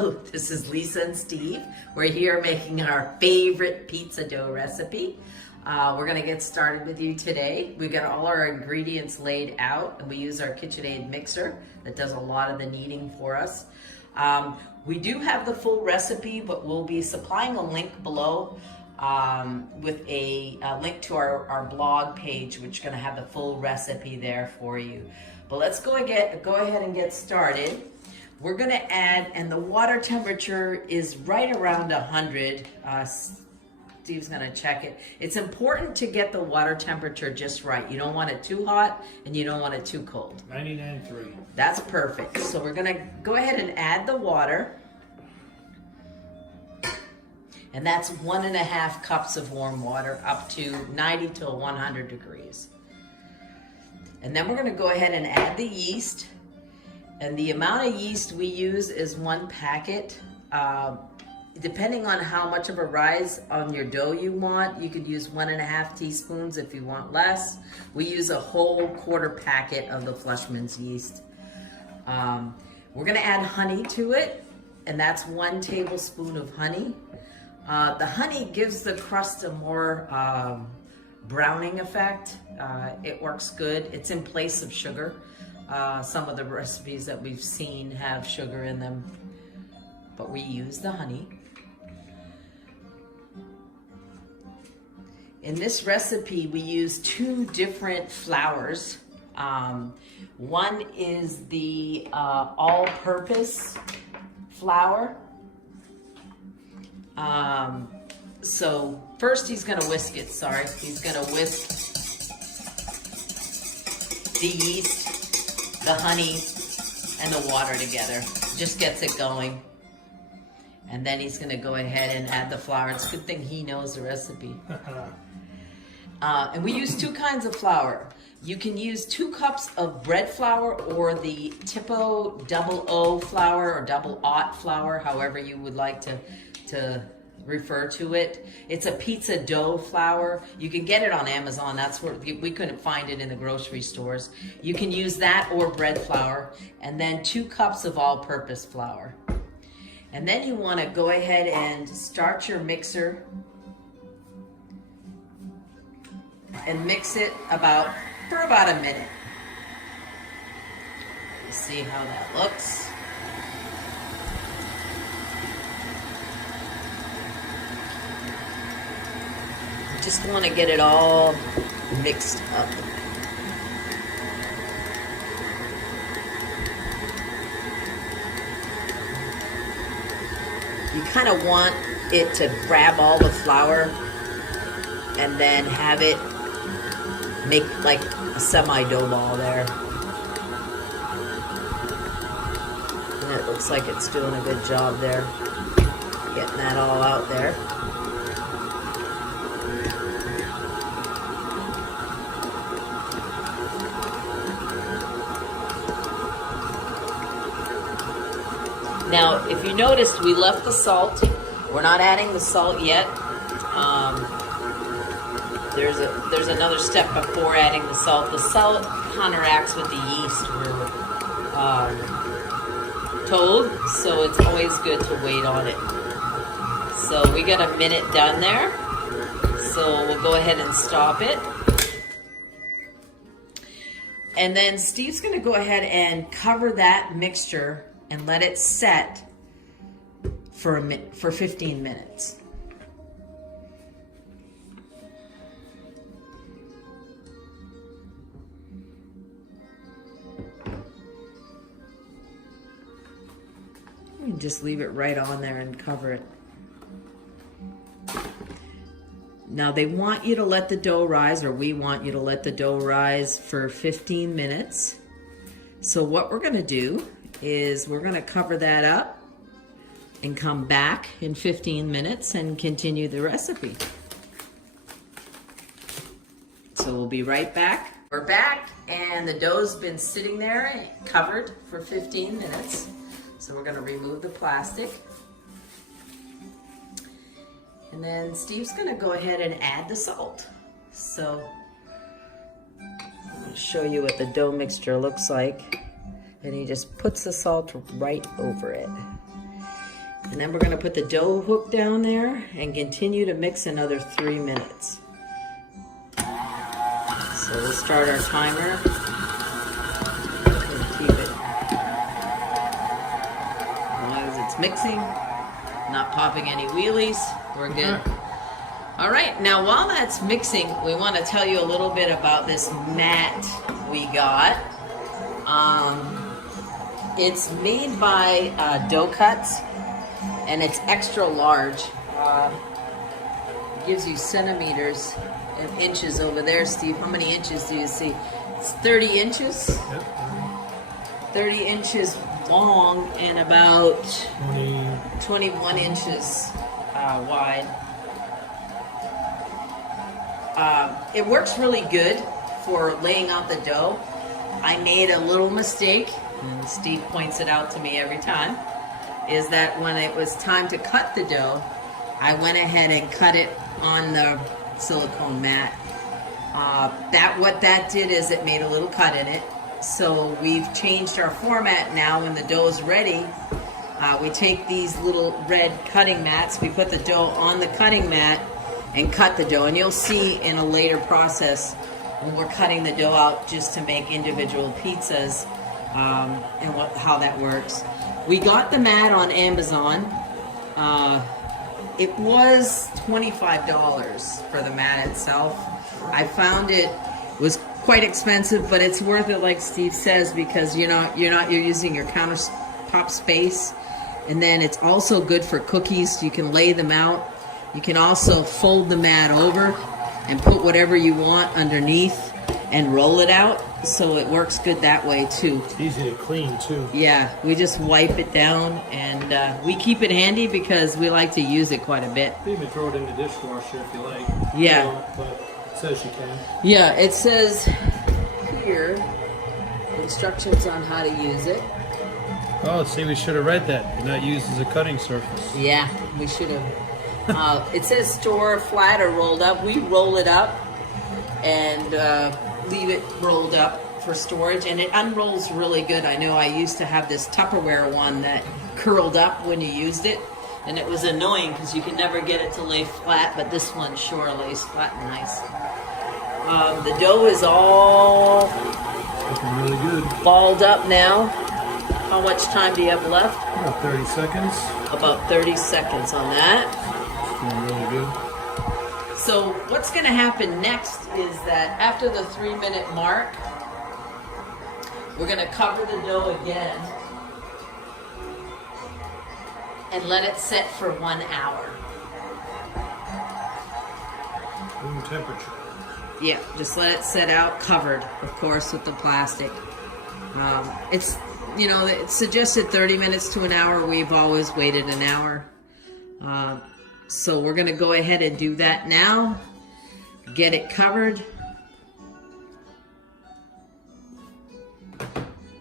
This is Lisa and Steve. We're here making our favorite pizza dough recipe. We're gonna get started with you today. We've got all our ingredients laid out and we use our KitchenAid mixer that does a lot of the kneading for us. We do have the full recipe, but we'll be supplying a link below with a link to our blog page, which is gonna have the full recipe there for you. But let's go ahead and get started. We're gonna add, and the water temperature is right around 100. Steve's gonna check it. It's important to get the water temperature just right. You don't want it too hot and you don't want it too cold. 99.3. That's perfect. So we're gonna go ahead and add the water. And that's 1.5 cups of warm water up to 90 to 100 degrees. And then we're gonna go ahead and add the yeast. And the amount of yeast we use is 1 packet. Depending on how much of a rise on your dough you want, you could use 1.5 teaspoons if you want less. We use a whole 1/4 packet of the Fleischmann's yeast. We're gonna add honey to it, and that's 1 tablespoon of honey. The honey gives the crust a more browning effect. It works good. It's in place of sugar. Some of the recipes that we've seen have sugar in them, but we use the honey. In this recipe, we use 2 different flours. One is the all-purpose flour. So first he's gonna whisk it, He's gonna whisk the yeast, the honey, and the water together. Just gets it going. And then he's gonna go ahead and add the flour. It's a good thing he knows the recipe. And we use 2 kinds of flour. You can use 2 cups of bread flour or the Tipo double O flour or double aught flour, however you would like to refer to it. It's a pizza dough flour. You can get it on Amazon. That's where we couldn't find it in the grocery stores. You can use that or bread flour, and then 2 cups of all-purpose flour. And then you want to go ahead and start your mixer and mix it for about a minute. You see how that looks. Just want to get it all mixed up. You kind of want it to grab all the flour and then have it make like a semi-dough ball there. And it looks like it's doing a good job there, getting that all out there. Now, if you noticed, we left the salt. We're not adding the salt yet. There's another step before adding the salt. The salt counteracts with the yeast, we're told, so it's always good to wait on it. So we got a minute done there. So we'll go ahead and stop it. And then Steve's gonna go ahead and cover that mixture and let it set for 15 minutes. You can just leave it right on there and cover it. Now they want you to let the dough rise, or we want you to let the dough rise for 15 minutes. So what we're gonna do is we're gonna cover that up and come back in 15 minutes and continue the recipe. So we'll be right back. We're back and the dough's been sitting there covered for 15 minutes. So we're gonna remove the plastic. And then Steve's gonna go ahead and add the salt. So I'm gonna show you what the dough mixture looks like. And he just puts the salt right over it. And then we're going to put the dough hook down there and continue to mix another 3 minutes. So we'll start our timer and keep it as long as it's mixing, not popping any wheelies. We're good. All right, now while that's mixing, we want to tell you a little bit about this mat we got. It's made by Dough Cuts, and it's extra large. It gives you centimeters and inches over there. Steve, how many inches do you see? It's 30 inches. Yep. 30 inches long and about 21 inches wide. It works really good for laying out the dough. I made a little mistake, and Steve points it out to me every time, is that when it was time to cut the dough, I went ahead and cut it on the silicone mat. What that did is it made a little cut in it. So we've changed our format now. When the dough is ready, we take these little red cutting mats, we put the dough on the cutting mat and cut the dough. And you'll see in a later process when we're cutting the dough out just to make individual pizzas and how that works. We got the mat on Amazon. It was $25 for the mat itself. I found it was quite expensive, but it's worth it, like Steve says, because you're using your countertop space, and then it's also good for cookies. You can lay them out. You can also fold the mat over and put whatever you want underneath and roll it out, so it works good that way too. It's easy to clean too. Yeah, we just wipe it down, and we keep it handy because we like to use it quite a bit. You can throw it in the dishwasher if you like. Yeah. But it says you can. Yeah, it says here instructions on how to use it. Oh, see, we should have read that. You're not used as a cutting surface. Yeah, we should have. It says store flat or rolled up. We roll it up and leave it rolled up for storage, and it unrolls really good. I know I used to have this Tupperware one that curled up when you used it, and it was annoying because you could never get it to lay flat, but this one sure lays flat and nice. The dough is all Looking really good. balled up now. How much time do you have left? About 30 seconds. About 30 seconds on that. It's doing really good. So what's going to happen next is that after the 3-minute mark, we're going to cover the dough again and let it set for 1 hour. Room temperature. Yeah, just let it set out, covered, of course, with the plastic. It's, it's suggested 30 minutes to an hour. We've always waited an hour. So we're going to go ahead and do that now. Get it covered.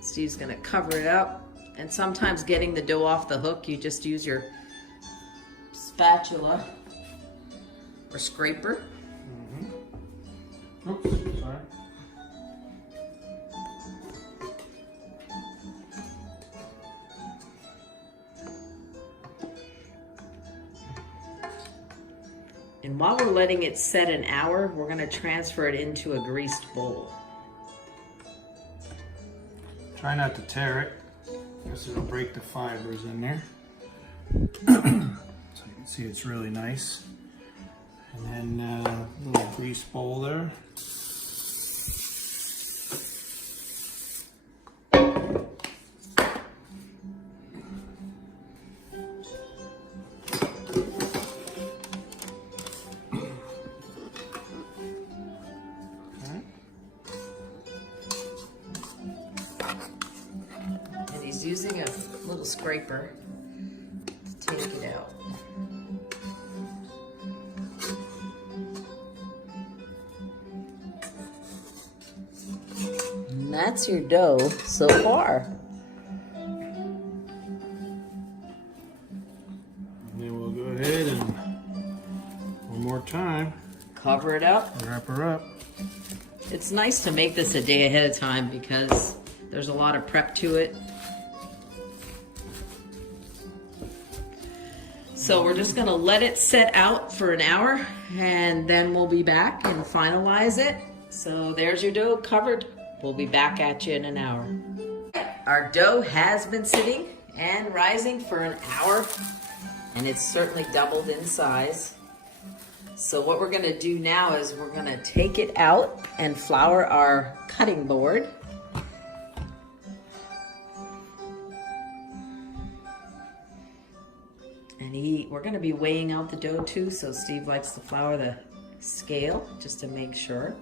Steve's going to cover it up. And sometimes getting the dough off the hook, you just use your spatula or scraper. Mm-hmm. Oops, sorry. And while we're letting it set an hour, we're going to transfer it into a greased bowl. Try not to tear it, because it'll break the fibers in there. So you can see it's really nice. And then a little grease bowl there. Using a little scraper to take it out. And that's your dough so far. And then we'll go ahead and one more time Cover it up. wrap her up. It's nice to make this a day ahead of time because there's a lot of prep to it. So we're just gonna let it set out for an hour and then we'll be back and finalize it. So there's your dough covered. We'll be back at you in an hour. Our dough has been sitting and rising for an hour, and it's certainly doubled in size. So what we're gonna do now is we're gonna take it out and flour our cutting board. And we're gonna be weighing out the dough too, so Steve likes to flour the scale just to make sure.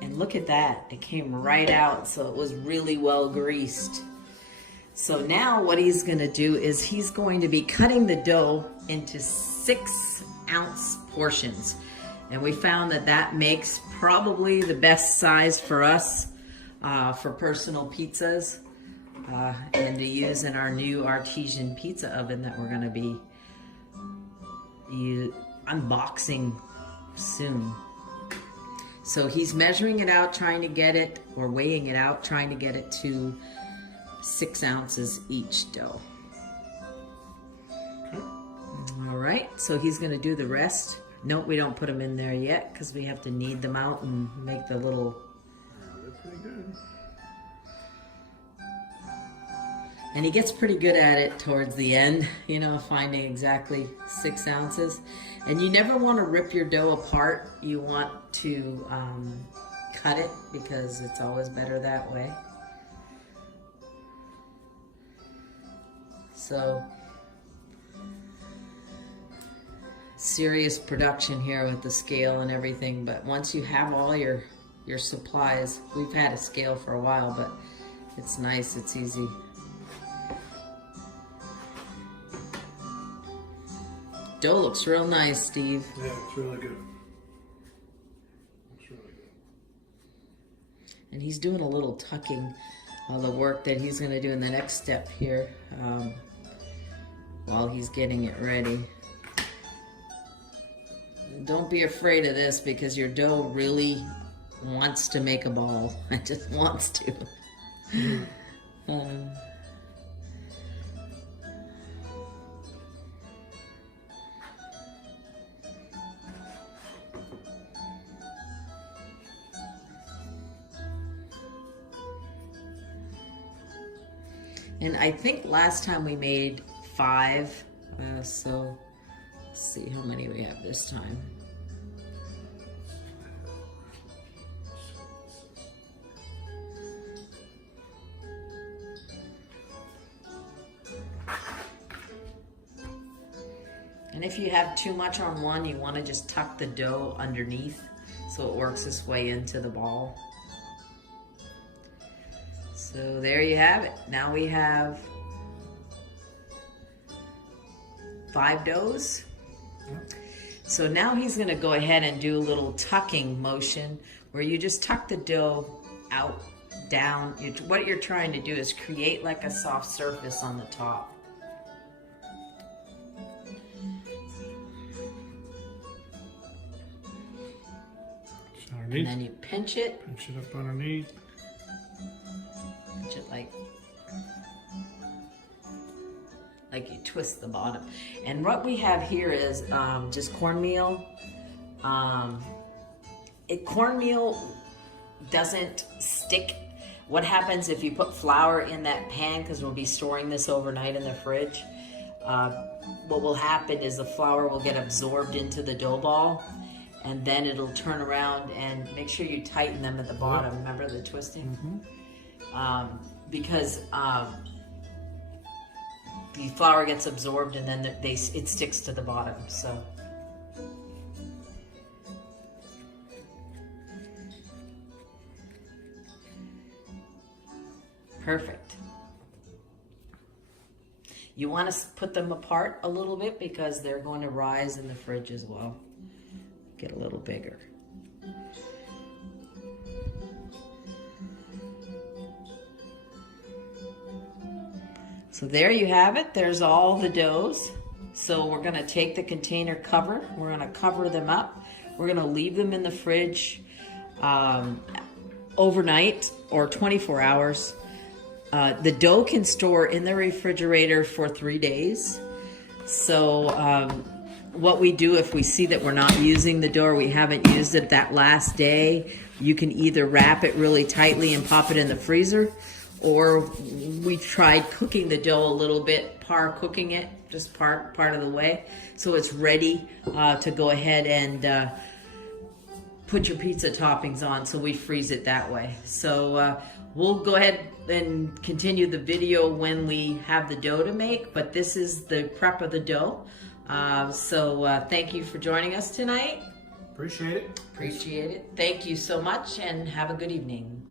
And look at that, it came right out, so it was really well greased. So now what he's gonna do is he's going to be cutting the dough into 6-ounce portions. And we found that that makes probably the best size for us for personal pizzas and to use in our new artesian pizza oven that we're gonna be unboxing soon. So he's measuring it out, trying to get it, or weighing it out, trying to get it to 6 ounces each dough. All right, so he's gonna do the rest. Nope, we don't put them in there yet because we have to knead them out and make the little... They're pretty good. And he gets pretty good at it towards the end, you know, finding exactly 6 ounces. And you never want to rip your dough apart. You want to cut it because it's always better that way. So, serious production here with the scale and everything. But once you have all your supplies, we've had a scale for a while, but it's nice, it's easy. Dough looks real nice, Steve. Yeah, it's really good. Looks really good. And he's doing a little tucking of the work that he's going to do in the next step here while he's getting it ready. Don't be afraid of this because your dough really wants to make a ball. It just wants to. And I think last time we made 5, so let's see how many we have this time. And if you have too much on one, you want to just tuck the dough underneath so it works its way into the ball. So there you have it. Now we have 5 doughs. So now he's going to go ahead and do a little tucking motion where you just tuck the dough out, down. What you're trying to do is create like a soft surface on the top. And then you pinch it. Pinch it up underneath. Pinch it like you twist the bottom. And what we have here is just cornmeal. Cornmeal doesn't stick. What happens if you put flour in that pan, because we'll be storing this overnight in the fridge, what will happen is the flour will get absorbed into the dough ball, and then it'll turn around, and make sure you tighten them at the bottom. Remember the twisting? Mm-hmm. Because the flour gets absorbed and then it sticks to the bottom. So perfect. You want to put them apart a little bit because they're going to rise in the fridge as well. Get a little bigger. So there you have it. There's all the doughs. So we're going to take the container cover. We're going to cover them up. We're going to leave them in the fridge overnight or 24 hours. The dough can store in the refrigerator for 3 days. So what we do if we see that we're not using the dough or we haven't used it that last day, you can either wrap it really tightly and pop it in the freezer, or we tried cooking the dough a little bit, cooking it, just part of the way, so it's ready to go ahead and put your pizza toppings on. So we freeze it that way. So we'll go ahead and continue the video when we have the dough to make, but this is the prep of the dough. So thank you for joining us tonight. Appreciate it. Appreciate it. Thank you so much, and have a good evening.